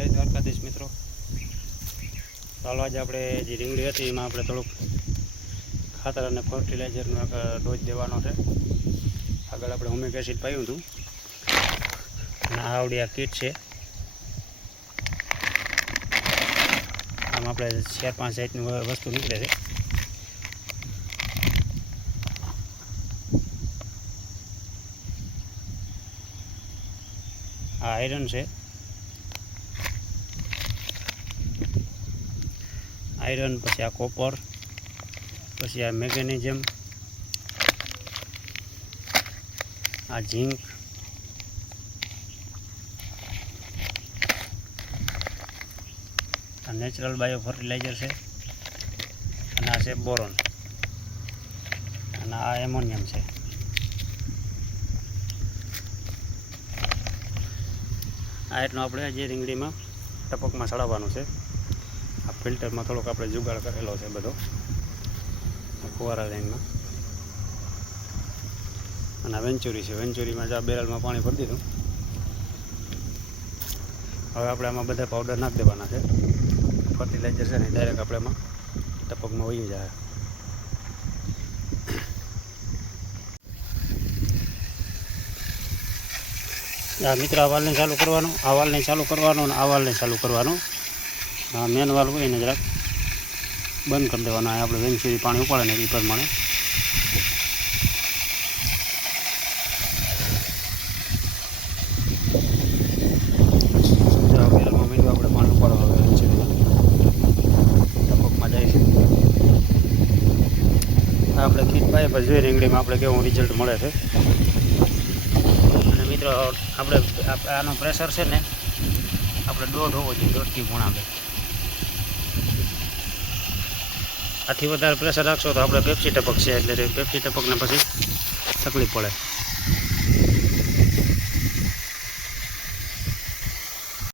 જય દ્વારકાધીશ મિત્રો। ચાલો આજે આપણે જે રીંગણી હતી એમાં આપણે થોડુંક ખાતર અને ફર્ટિલાઇઝરનો ડોઝ દેવાનો છે। આગળ આપણે હુમિક એસિડ પાયું હતું અને આ આવડી આ કીટ છે। આમ આપણે 4-5 જાતની વસ્તુ નીકળે છે। આ આયરન છે, આયરન, પછી આ કોપર, પછી આ મેગ્નેશિયમ, આ ઝીંક, આ નેચરલ બાયો ફર્ટિલાઇઝર છે અને આ છે બોરોન અને આ એમોનિયમ છે। આ એટલું આપણે જે રીંગણીમાં ટપકમાં ચડાવવાનું છે। આ ફિલ્ટરમાં થોડોક આપણે જુગાડ કરેલો છે બધો ફુવારા લાઈનમાં। અને આ વેન્ચુરી છે, વેન્ચુરીમાં જ આ બેરલમાં પાણી ભરી દીધું। હવે આપણે આમાં બધા પાવડર નાખી દેવાના છે। ફર્ટિલાઇઝર છે ને ડાયરેક્ટ આપણે એમાં ટપકમાં વહી જાય। આ મિત્ર આ વાલને ચાલુ કરવાનું, આ વાલને ચાલુ કરવાનું અને આ વાલને ચાલુ કરવાનું। આ મેન વાલ હોય ને જરાક બંધ કરી દેવાના। આપણે વેન્ચુરી પાણી ઉપાડે ને એ પ્રમાણે બેરલમાં મીંડું આપણે પાણી ઉપાડવા આવે વેન્ચુરીમાં ટપકમાં જાય છે। આપણે કીટ પાય પછી જોઈએ રીંગણીમાં આપણે કેવું રિઝલ્ટ મળે છે। અને મિત્રો આપણે આનું પ્રેશર છે ને આપણે 1.5 હોવો જોઈએ, 1.5 ગુણા 2। આથી વધારે પ્રેશર રાખશો તો આપણે પેપ્સી ટપક છે એટલે પેપ્સી ટપકને પછી તકલીફ પડે।